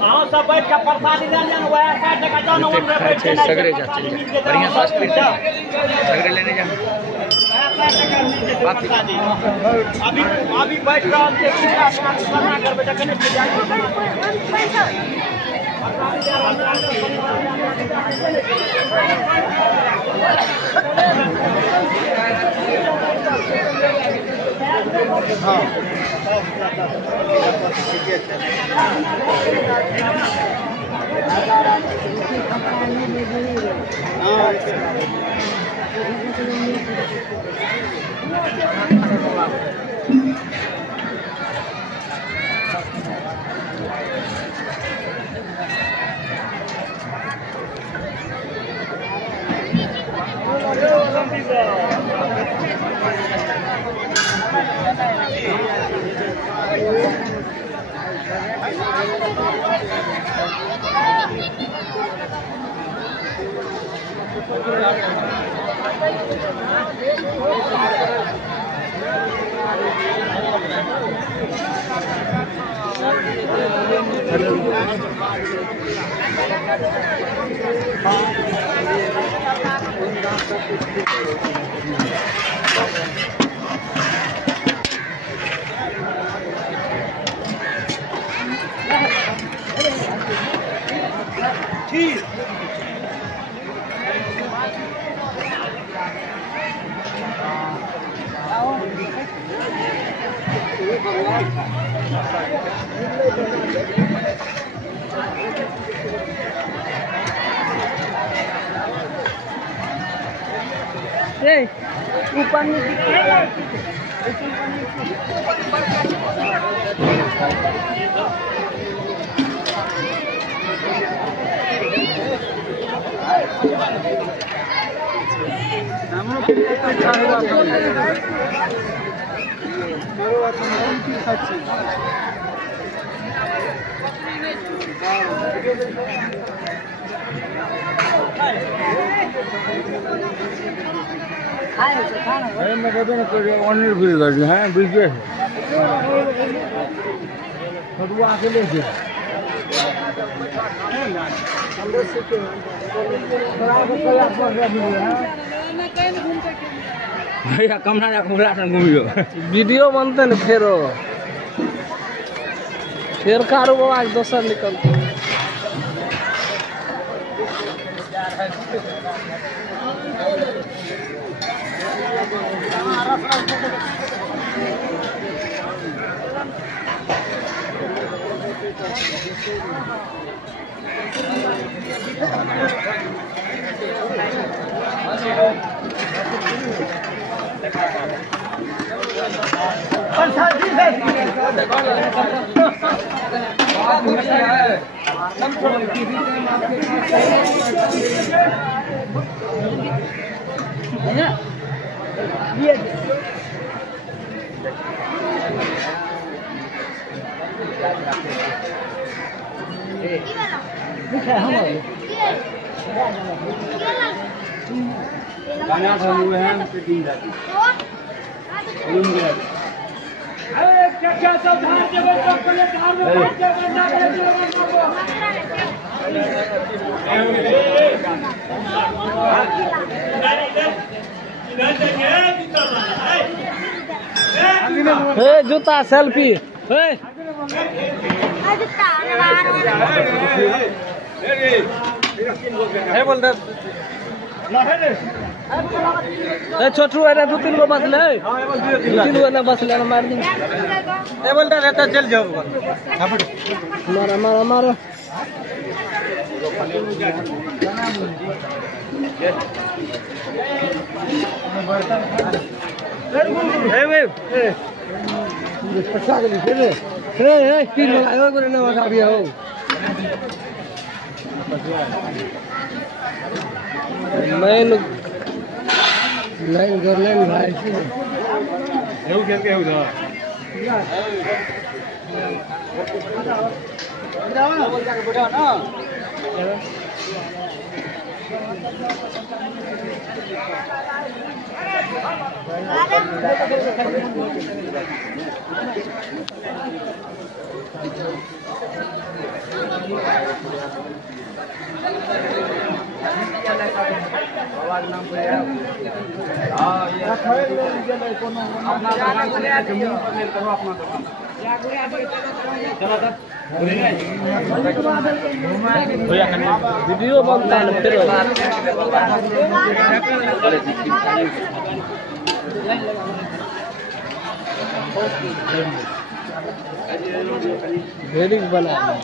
हां सब बैठ के प्रसादी ले जाना वह 60 टका जानो वन रे बैठ के सगरे जा चल बढ़िया सस्ते सगरे लेने जा अभी बैठ रहा है करना कर बेटा कने से जाए ऊपर में भैया कमरा जा घुमला घूमियो वीडियो बनते न फेर कारो आज दोसर निकलते जूता सेल्फी छोटू दो तीन गो बस ले बस ले मार दी चल जाओ मारा मारा मारा लाइन कर लाइन भाई वीडियो बनता है फिर वेडिंग बना है।